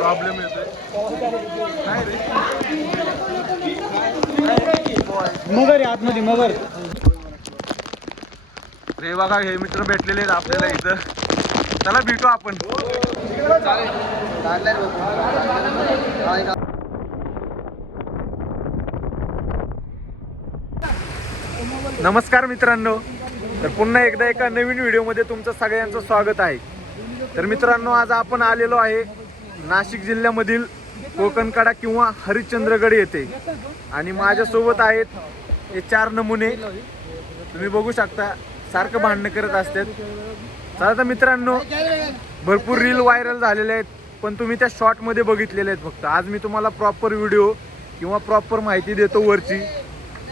Problem येतोय काय रे मगर आहे आतमध्ये मगर. रे बघा हे मित्र भेटलेले आहेत आपल्याला इथं. चला भेटू आपण. नमस्कार मित्रांनो, तर पुन्हा एकदा एका नवीन व्हिडिओमध्ये तुमचं सगळ्यांचं स्वागत आहे. तर मित्रांनो, आज आपण आलेलो आहे नाशिक जिल्ह्यामधील कोकणकडा किंवा हरिश्चंद्रगड येथे आणि माझ्यासोबत आहेत हे 4 नमुने. तुम्ही बघू शकता सारखं भांडणं करत असतात. चला तर मित्रांनो, भरपूर रील व्हायरल झालेले आहेत पण तुम्ही त्या शॉर्टमध्ये बघितलेले आहेत फक्त. आज मी तुम्हाला प्रॉपर व्हिडिओ किंवा प्रॉपर माहिती देतो वरची,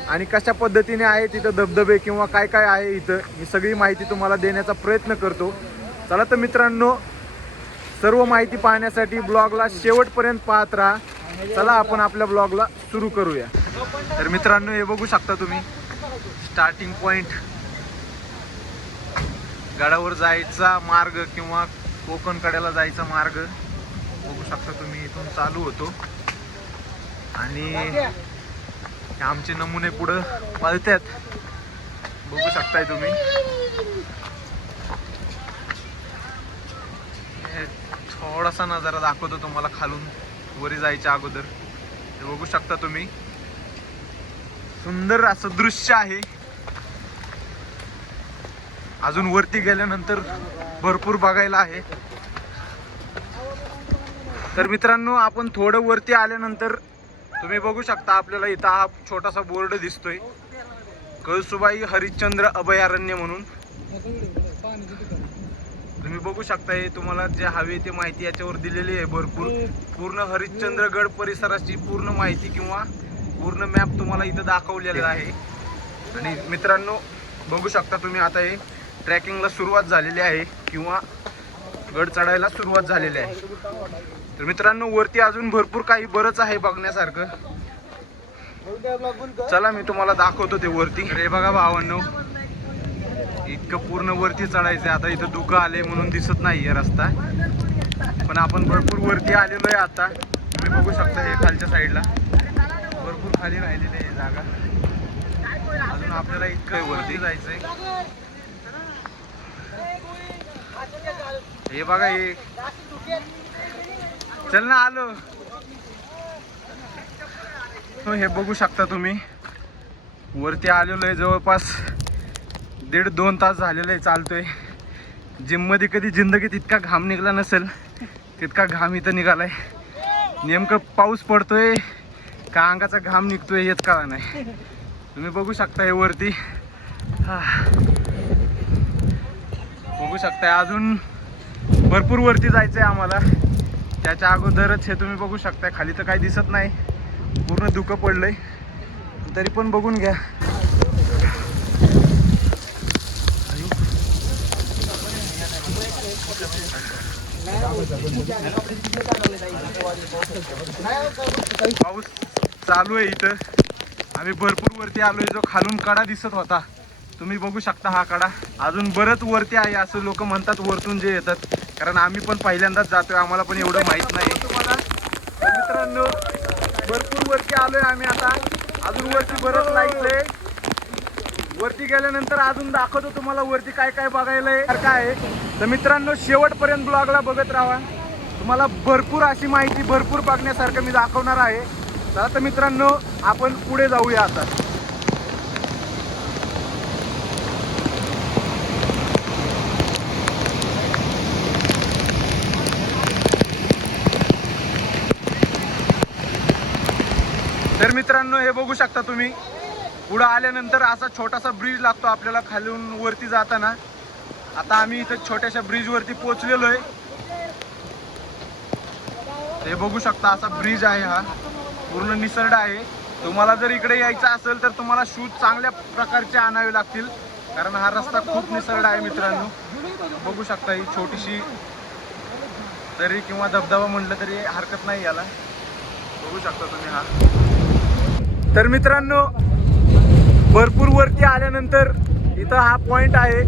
आणि कशा पद्धतीने आहे तिथं धबधबे किंवा काय काय आहे इथं, मी सगळी माहिती तुम्हाला देण्याचा प्रयत्न करतो. चला तर मित्रांनो, सर्व माहिती पाहण्यासाठी ब्लॉगला शेवटपर्यंत पाहत राहा. चला आपण आपल्या ब्लॉगला सुरू करूया. तर मित्रांनो, हे बघू शकता तुम्ही स्टार्टिंग पॉइंट, गडावर जायचा मार्ग किंवा कोकणकड्याला जायचा मार्ग बघू शकता तुम्ही. इथून चालू होतो आणि आमचे नमुने पुढं पळतात बघू शकताय तुम्ही. थोडासा नजारा दाखवतो तुम्हाला खालून वरी जायच्या अगोदर. हे बघू शकता तुम्ही, सुंदर असं दृश्य आहे. अजून वरती गेल्यानंतर भरपूर बघायला आहे. तर मित्रांनो, आपण थोडं वरती आल्यानंतर तुम्ही बघू शकता आपल्याला इथं हा छोटासा बोर्ड दिसतोय, कळसुबाई हरिश्चंद्र अभयारण्य म्हणून. तुम्ही बघू शकता, हे तुम्हाला जे हवे ते माहिती याच्यावर दिलेली आहे भरपूर. पूर्ण हरिश्चंद्रगड परिसराची पूर्ण माहिती किंवा पूर्ण मॅप तुम्हाला इथं दाखवलेला आहे. आणि मित्रांनो बघू शकता तुम्ही, आता हे ट्रॅकिंगला सुरुवात झालेली आहे किंवा गड चढायला सुरुवात झालेली आहे. तर मित्रांनो, वरती अजून भरपूर काही बरंच आहे बघण्यासारखं. चला मी तुम्हाला दाखवतो ते वरती. हे बघा भावांनो, इतकं पूर्ण वरती चढायचं. आता इथं धुकं आले म्हणून दिसत नाहीये रस्ता, पण आपण भरपूर वरती आलेलो आहे आता. तुम्ही बघू शकता हे खालच्या साईडला भरपूर खाली राहिलेली आहे जागा. अजून आपल्याला इतकं वरती जायचंय. हे बघा, हे चल ना आलो. हे बघू शकता तुम्ही, वरती आलेलो आहे. जवळपास 1.5-2 तास झालेलं आहे चालतोय. जिममध्ये कधी जिंदगीत इतका घाम निघाला नसेल तितका घाम इथं निघालाय. नेमकं पाऊस पडतोय का अंगाचा घाम निघतोय हेच कळा नाही. तुम्ही बघू शकता हे वरती बघू शकता. अजून भरपूर वरती जायचंय आम्हाला. त्याच्या अगोदरच हे तुम्ही बघू शकता, खाली तर काही दिसत नाही, पूर्ण धुकं पडलंय. तरी पण बघून घ्या. पाऊस चालू आहे इथं. आम्ही भरपूर वरती आलोय. जो खालून कडा दिसत होता तुम्ही बघू शकता, हा कडा अजून बरंच वरती आहे असं लोक म्हणतात वरतून जे येतात, कारण आम्ही पण पहिल्यांदाच जातोय, आम्हाला पण एवढं माहित नाही तुम्हाला. तर मित्रांनो, भरपूर वरती आलोय आम्ही आता. अजून वरती बरंच लाईटलंय. वरती गेल्यानंतर अजून दाखवतो तुम्हाला वरती काय काय बघायला आहे. तर मित्रांनो, शेवटपर्यंत ब्लॉगला बघत राहा. तुम्हाला भरपूर अशी माहिती, भरपूर बघण्यासारखं मी दाखवणार आहे. तर मित्रांनो, आपण पुढे जाऊया आता. तर मित्रांनो, हे बघू शकता तुम्ही, पुढे आल्यानंतर असा छोटासा ब्रिज लागतो आपल्याला खालून वरती जाताना. आता आम्ही इथं छोट्याशा ब्रिज वरती पोहोचलेलो आहे. हे बघू शकता, असा ब्रिज आहे हा, पूर्ण निसर्ड आहे. तुम्हाला जर इकडे यायचं असेल तर तुम्हाला शूज चांगल्या प्रकारचे आणावे लागतील, कारण हा रस्ता खूप निसर्ड आहे मित्रांनो. बघू शकता, ही छोटीशी दरी किंवा धबधबा म्हटलं तरी हरकत नाही याला. बघू शकता तुम्ही हा. तर मित्रांनो, भरपूर वरती आल्यानंतर इथं हा पॉइंट आहे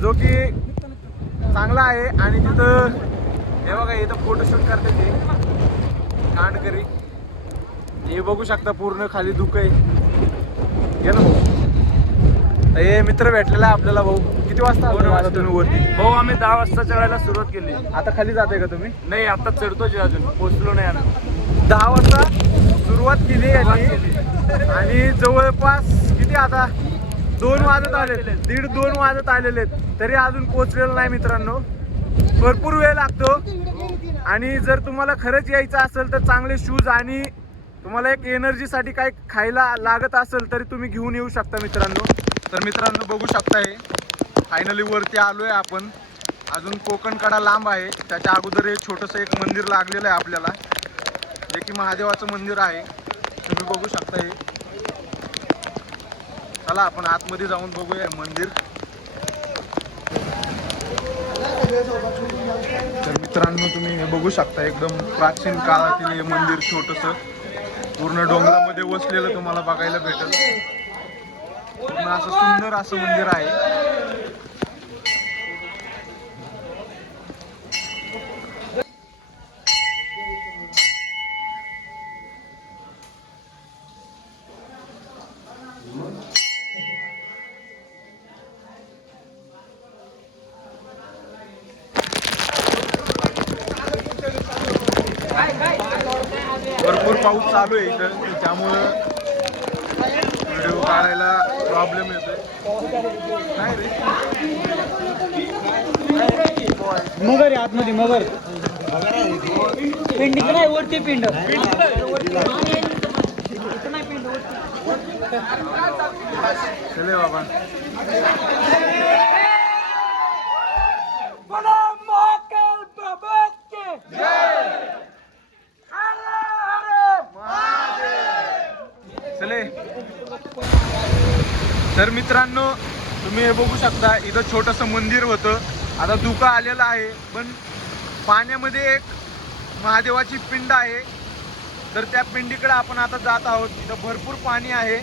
जो की चांगला आहे आणि तिथं हे बघा इथं फोटोशूट करते ते कांडकरी. हे बघू शकता पूर्ण खाली धुकं आहे. गेलो भाऊ. हे मित्र भेटलेला आहे आपल्याला भाऊ. किती वाजता आला तुम्ही वरती? भाऊ आम्ही 10 वाजताच्या वेळेला सुरुवात केली. आता खाली जाते का तुम्ही? नाही आता चढतोच अजून पोहोचलो नाही आम्ही. 10 वाजता सुरुवात केली यांनी आणि जवळपास किती आता 2 वाजत आले, 1:30-2 वाजत आलेले आहेत तरी अजून पोहोचलेलं नाही मित्रांनो. भरपूर वेळ लागतो आणि जर तुम्हाला खरंच यायचं असेल तर चांगले शूज आणि तुम्हाला एक एनर्जीसाठी काही खायला लागत असेल तरी तुम्ही घेऊन येऊ शकता मित्रांनो. तर मित्रांनो बघू शकता हे फायनली वरती आलोय आपण. अजून कोकणकडा लांब आहे. त्याच्या अगोदर हे छोटंसं एक मंदिर लागलेलं आहे आपल्याला, जे की महादेवाचं मंदिर आहे. तुम्ही बघू शकता हे. चला आपण आतमध्ये जाऊन बघूया हे मंदिर. तर मित्रांनो तुम्ही हे बघू शकता एकदम प्राचीन काळातील हे मंदिर छोटंसं पूर्ण डोंगरामध्ये वसलेलं तुम्हाला बघायला भेटेल. पूर्ण असं सुंदर असं मंदिर आहे. भरपूर पाऊस चालू आहे इथं, त्यामुळं व्हिडिओ काढायला प्रॉब्लेम येतोय. नाही रे मगर आहे आतमध्ये मगर. पिंड नाही वरती पिंड. चले बाबा. चले. तर मित्रांनो तुम्ही हे बघू शकता इथं छोटंसं मंदिर होतं. आता धुकं आलेलं आहे पण पाण्यामध्ये एक महादेवाची पिंड आहे. तर त्या पिंडीकडे आपण आता जात आहोत. इथं भरपूर पाणी आहे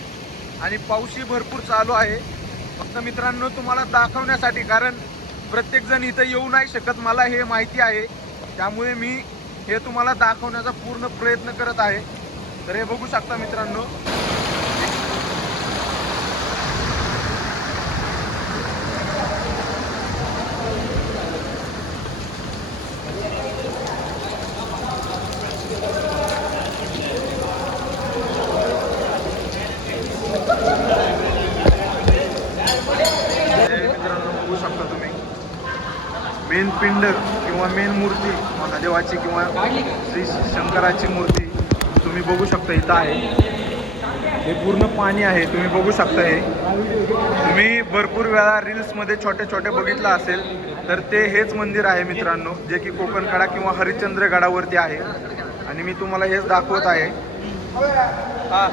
आणि पाऊसही भरपूर चालू आहे. फक्त मित्रांनो तुम्हाला दाखवण्यासाठी, कारण प्रत्येकजण इथं येऊ नाही शकत मला हे माहिती आहे, त्यामुळे मी हे तुम्हाला दाखवण्याचा पूर्ण प्रयत्न करत आहे. तर हे बघू शकता मित्रांनो. बघू शकता तुम्ही मेन पिंड किंवा मेन मूर्ती महादेवाची किंवा श्री शंकराची मूर्ती तुम्ही बघू शकता इथं आहे. हे पूर्ण पाणी आहे. तुम्ही बघू शकता हे. तुम्ही भरपूर वेळा रील्समध्ये छोटे छोटे बघितलं असेल तर ते हेच मंदिर आहे मित्रांनो, जे की कोकणकडा किंवा हरिश्चंद्रगडावरती आहे आणि मी तुम्हाला हेच दाखवत आहे. हां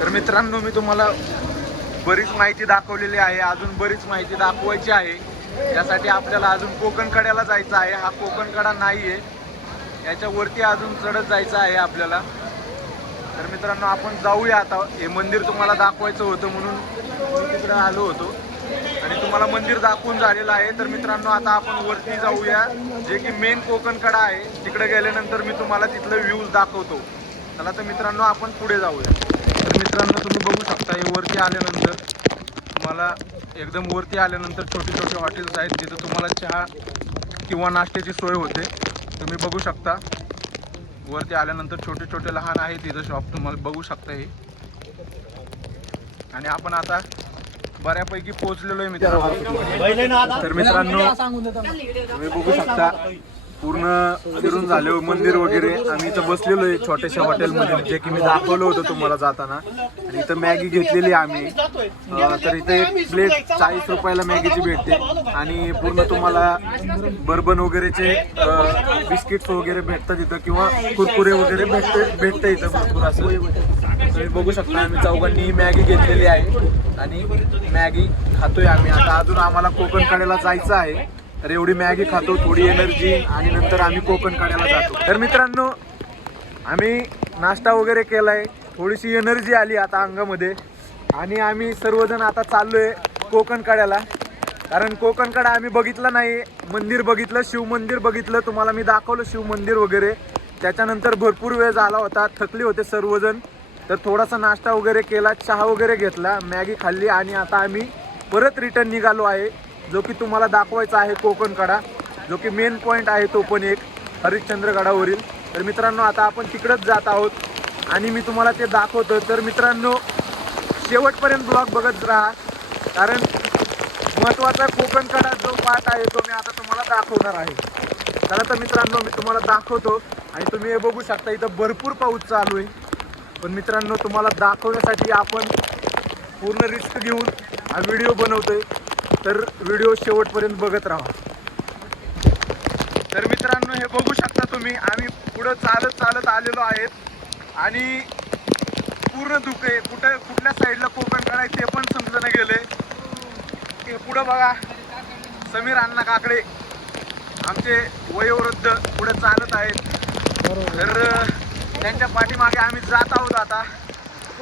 तर मित्रांनो मी तुम्हाला बरीच माहिती दाखवलेली आहे. अजून बरीच माहिती दाखवायची आहे. यासाठी आपल्याला अजून कोकणकड्याला जायचं आहे. हा कोकणकडा नाही आहे, याच्यावरती अजून चढत जायचं आहे आपल्याला. तर मित्रांनो आपण जाऊया आता. हे मंदिर तुम्हाला दाखवायचं होतं म्हणून मी तिकडे आलो होतो आणि तुम्हाला मंदिर दाखवून झालेलं आहे. तर मित्रांनो आता आपण वरती जाऊया, जे की मेन कोकणकडा आहे. तिकडे गेल्यानंतर मी तुम्हाला तिथलं व्ह्यूज दाखवतो. चला तर मित्रांनो आपण पुढे जाऊया. तर मित्रांनो तुम्ही बघू शकता हे वरती आल्यानंतर तुम्हाला एकदम वरती आल्यानंतर छोटे छोटे हॉटेल्स आहेत, तिथं तुम्हाला चहा किंवा नाश्त्याची सोय होते. तुम्ही बघू शकता वरती आल्यानंतर छोटे छोटे लहान आहे तिथं शॉप तुम्हाला बघू शकता हे. आणि आपण आता बऱ्यापैकी पोहोचलेलो आहे मित्रांनो. तर मित्रांनो तुम्ही बघू शकता पूर्ण फिरून झाले मंदिर वगैरे. आम्ही इथं बसलेलो आहे छोट्याशा हॉटेलमध्ये, जे की मी दाखवलं होतं तुम्हाला जाताना. आणि इथं मॅगी घेतलेली आम्ही. तर इथे एक प्लेट 40 रुपयाला मॅगीची भेटते आणि पूर्ण तुम्हाला बर्बन वगैरेचे बिस्किट्स वगैरे भेटतात इथं किंवा कुरकुरे वगैरे भेटतं इथं भरपूर असं. तुम्ही बघू शकता आम्ही चौघांनी मॅगी घेतलेली आहे आणि मॅगी खातोय आम्ही. आता अजून आम्हाला कोकणकड्याला जायचं आहे, तर एवढी मॅगी खातो, थोडी एनर्जी, आणि नंतर आम्ही कोकणकड्याला जातो. तर मित्रांनो, आम्ही नाश्ता वगैरे केलाय, थोडीशी एनर्जी आली आता अंगामध्ये, आणि आम्ही सर्वजण आता चाललोय कोकणकड्याला. कारण कोकणकडा आम्ही बघितलं नाही. मंदिर बघितलं, शिव मंदिर बघितलं, तुम्हाला मी दाखवलं शिव मंदिर वगैरे. त्याच्यानंतर भरपूर वेळ झाला होता, थकले होते सर्वजण, तर थोडासा नाश्ता वगैरे केला, चहा वगैरे घेतला, मॅगी खाल्ली, आणि आता आम्ही परत रिटर्न निघालो आहे, जो की तुम्हाला दाखवायचा आहे कोकणकडा, जो की मेन पॉईंट आहे तो पण एक हरिश्चंद्रगडावरील. तर मित्रांनो, आता आपण तिकडंच जात आहोत आणि मी तुम्हाला ते दाखवतो. तर मित्रांनो, शेवटपर्यंत ब्लॉग बघत राहा, कारण महत्त्वाचा कोकणकडा जो पार्ट आहे तो मी आता तुम्हाला दाखवणार आहे. चला तर मित्रांनो, मी तुम्हाला दाखवतो. आणि तुम्ही हे बघू शकता, इथं भरपूर पाऊस चालू आहे, पण मित्रांनो तुम्हाला दाखवण्यासाठी आपण पूर्ण रिस्क घेऊन हा व्हिडिओ बनवतोय, तर व्हिडिओ शेवटपर्यंत बघत राहा. तर मित्रांनो, हे बघू शकता तुम्ही, आम्ही पुढं चालत चालत आलेलो आहेत आणि पूर्ण धुके, कुठल्या साईडला कोकणकडा आहे ते पण समजणं गेले. हे पुढं बघा, समीर अण्णा काकडे आमचे वयोवृद्ध पुढे चालत आहेत, तर त्यांच्या पाठीमागे आम्ही जात आहोत. आता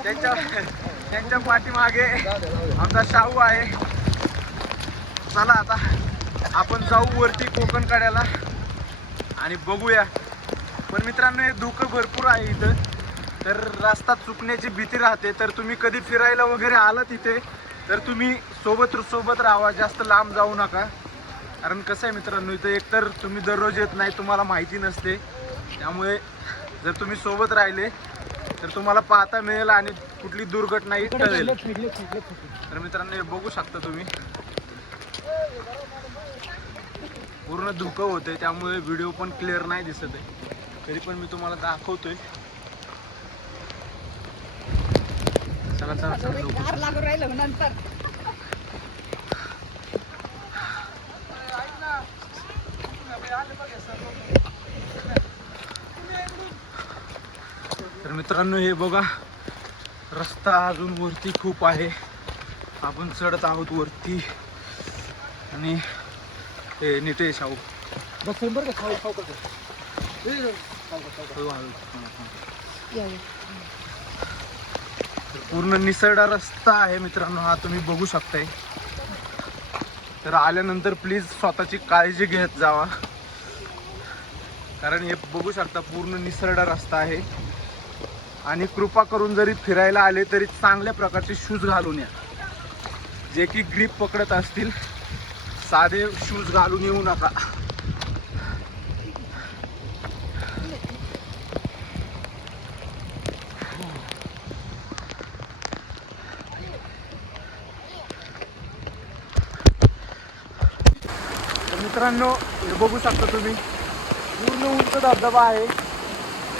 त्यांच्या पाठीमागे आमचा शाहू आहे. चला आता आपण जाऊ वरती कोकणकड्याला आणि बघूया. पण मित्रांनो, हे धुकं भरपूर आहे इथं, तर रस्ता चुकण्याची भीती राहते. तर तुम्ही कधी फिरायला वगैरे आलात इथे, तर तुम्ही सोबत राहावा, जास्त लांब जाऊ नका. कारण कसं आहे मित्रांनो, इथं एकतर तुम्ही दररोज येत नाही, तुम्हाला माहिती नसते, त्यामुळे जर तुम्ही सोबत राहिले तर तुम्हाला पाहता मिळेल आणि कुठली दुर्घटनाही टळेल. तर मित्रांनो, हे बघू शकता तुम्ही, पूर्ण धुकं होते, त्यामुळे व्हिडिओ पण क्लिअर नाही दिसत आहे, तरी पण मी तुम्हाला दाखवतोय. चला चला चला. तर मित्रांनो, हे बघा, रस्ता अजून वरती खूप आहे, आपण चढत आहोत वरती. आणि हे नीटे शाहू पूर्ण निसरडा रस्ता आहे मित्रांनो, हा तुम्ही बघू शकताय. तर आल्यानंतर प्लीज स्वतःची काळजी घेत जावा, कारण हे बघू शकता पूर्ण निसरडा रस्ता आहे. आणि कृपा करून जरी फिरायला आले तरी चांगल्या प्रकारचे शूज घालून या, जे की ग्रीप पकडत असतील. साधे शूज घालून येऊ नका. तर मित्रांनो, हे बघू शकता तुम्ही, पूर्ण उंच धबधबा आहे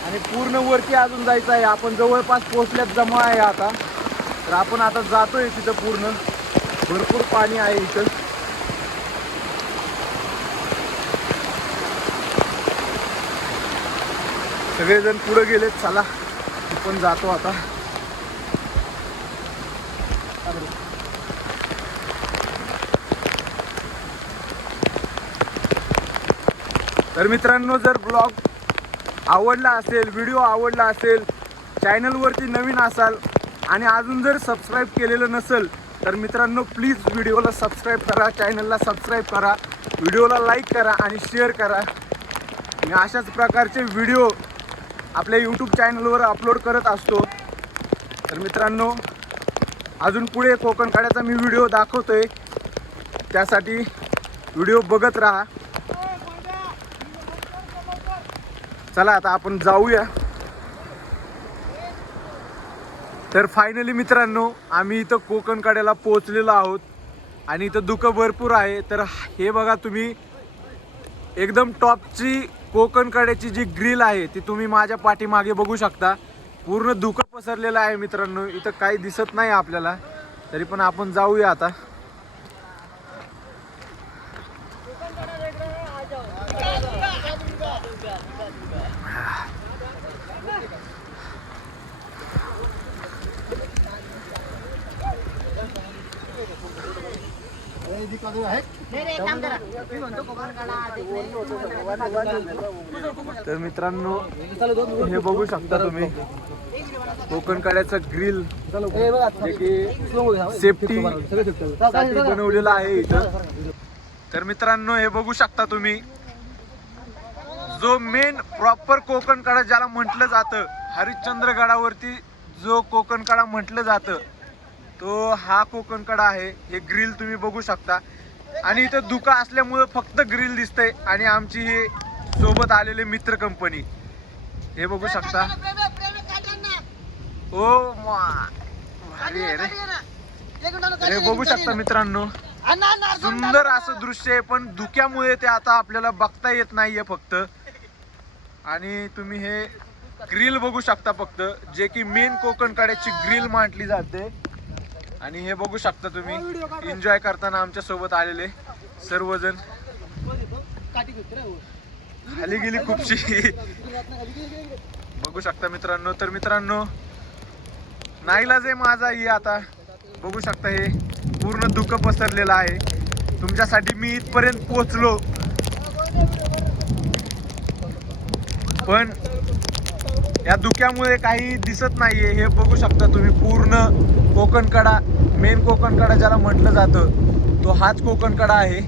आणि पूर्ण वरती अजून जायचं आहे. आपण जवळपास पोहोचल्यात जमा आहे आता, तर आपण आता जातोय तिथं. पूर्ण भरपूर पाणी आहे इथं. सगळेजण पुढे गेलेत, चला आपण जातो आता. तर मित्रांनो, जर ब्लॉग आवडला असेल, व्हिडिओ आवडला असेल, चॅनलवरती नवीन असाल आणि अजून जर सबस्क्राईब केलेलं नसेल, तर मित्रांनो प्लीज व्हिडिओला सबस्क्राईब करा, चॅनलला सबस्क्राईब करा, व्हिडिओला लाईक करा आणि शेअर करा. मी अशाच प्रकारचे व्हिडिओ आपल्या यूट्यूब चॅनलवर अपलोड करत असतो. तर मित्रांनो, अजून पुढे कोकणकड्याचा मी व्हिडिओ दाखवतोय, त्यासाठी व्हिडिओ बघत राहा. चला आता आपण जाऊया. तर फायनली मित्रांनो, आम्ही इथं कोकणकड्याला पोहोचलेलो आहोत आणि इथं धुकं भरपूर आहे. तर हे बघा तुम्ही, एकदम टॉपची कोकणकड्याची जी ग्रिल आहे ती तुम्ही माझ्या पाठीमागे बघू शकता. पूर्ण धुकं पसरलेलं आहे मित्रांनो, इथं काही दिसत नाही आपल्याला, तरी पण आपण जाऊया आता. तर मित्रांनो हे बघू शकता तुम्ही कोकणकड्याचं ग्रिल जे की सेफ्टी साठी बनवलेलं आहे इथं. तर मित्रांनो हे बघू शकता तुम्ही जो मेन प्रॉपर कोकणकडा ज्याला म्हटलं जातं, हरिश्चंद्रगडावरती जो कोकणकडा म्हटलं जातं तो हा कोकणकडा आहे. हे ग्रिल तुम्ही बघू शकता आणि इथं धुका असल्यामुळे फक्त ग्रिल दिसतंय आणि आमची ही सोबत आलेले मित्र कंपनी हे बघू शकता. ओ भारी आहे रे. हे बघू शकता मित्रांनो सुंदर असं दृश्य आहे, पण धुक्यामुळे ते आता आपल्याला बघता येत नाहीये फक्त. आणि तुम्ही हे ग्रिल बघू शकता फक्त, जे की मेन कोकणकड्याची ग्रिल म्हटली जाते. आणि हे बघू शकता तुम्ही एन्जॉय करताना आमच्या सोबत आलेले सर्वजण. खाली गेली खूपशी बघू शकता मित्रांनो. तर मित्रांनो नाईलाज आहे माझा ही. आता बघू शकता हे पूर्ण धुकं पसरलेलं आहे. तुमच्यासाठी मी इथपर्यंत पोहोचलो, पण या धुक्यामुळे काही दिसत नाहीये. हे बघू शकता तुम्ही पूर्ण कोकणकडा, मेन कोकणकडा ज्याला म्हटलं जातं तो हाच कोकणकडा आहे.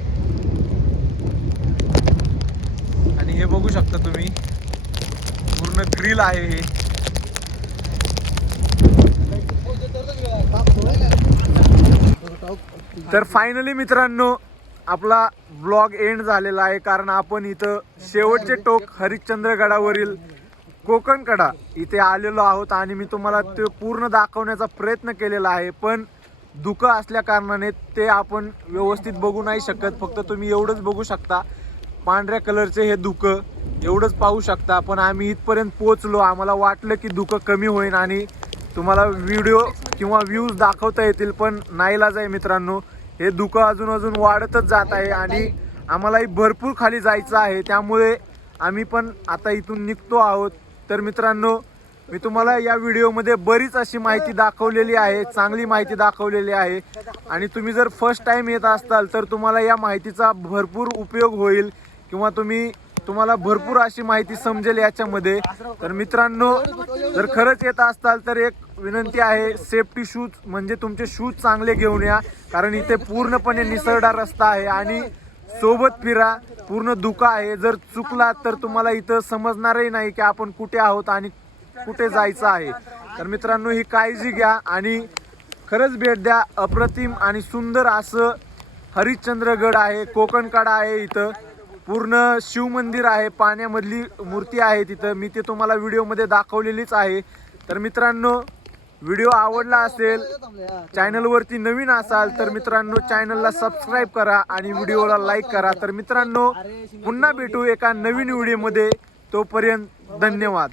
आणि हे बघू शकता तुम्ही पूर्ण ग्रिल आहे हे. तर फायनली मित्रांनो आपला ब्लॉग एंड झालेला आहे, कारण आपण इथं शेवटचे टोक हरिश्चंद्रगडावरील कोकणकडा इथे आलेलो आहोत आणि मी तुम्हाला ते पूर्ण दाखवण्याचा प्रयत्न केलेला आहे. पण धुकं असल्या कारणाने ते आपण व्यवस्थित बघू नाही शकत. फक्त तुम्ही एवढंच बघू शकता, पांढऱ्या कलरचे हे धुकं एवढंच पाहू शकता. पण आम्ही इथपर्यंत पोहोचलो, आम्हाला वाटलं की धुकं कमी होईल आणि तुम्हाला व्हिडिओ किंवा व्ह्यूज दाखवता येतील, पण नाईलाज आहे मित्रांनो. हे धुकं अजून वाढतच जात आहे आणि आम्हालाही भरपूर खाली जायचं आहे. त्यामुळे आम्ही पण आता इथून निघतो आहोत. तर मित्रांनो मी तुम्हाला या व्हिडिओमध्ये बरीच अशी माहिती दाखवलेली आहे, चांगली माहिती दाखवलेली आहे. आणि तुम्ही जर फर्स्ट टाइम येत असाल तर तुम्हाला या माहितीचा भरपूर उपयोग होईल किंवा तुम्हाला भरपूर अशी माहिती समजेल याच्यामध्ये. तर मित्रांनो जर खरंच येत असाल तर एक विनंती आहे, सेफ्टी शूज म्हणजे तुमचे शूज चांगले घेऊन या, कारण इथे पूर्णपणे निसरडा रस्ता आहे आणि सोबत फिरा. पूर्ण धुका आहे, जर चुकलात तर तुम्हाला इथं समजणारही नाही की आपण कुठे आहोत आणि कुठे जायचं आहे. तर मित्रांनो ही काळजी घ्या आणि खरंच भेट द्या. अप्रतिम आणि सुंदर असं हरिश्चंद्रगड आहे, कोकणकडा आहे. इथं पूर्ण शिवमंदिर आहे, पाण्यामधली मूर्ती आहे तिथं. मी ते तुम्हाला व्हिडिओमध्ये दाखवलेलीच आहे. तर मित्रांनो व्हिडिओ आवडला असेल, चॅनलवरती नवीन असाल तर मित्रांनो चॅनलला सबस्क्राईब करा आणि व्हिडिओला लाईक करा. तर मित्रांनो पुन्हा भेटू एका नवीन व्हिडिओमध्ये. तोपर्यंत धन्यवाद.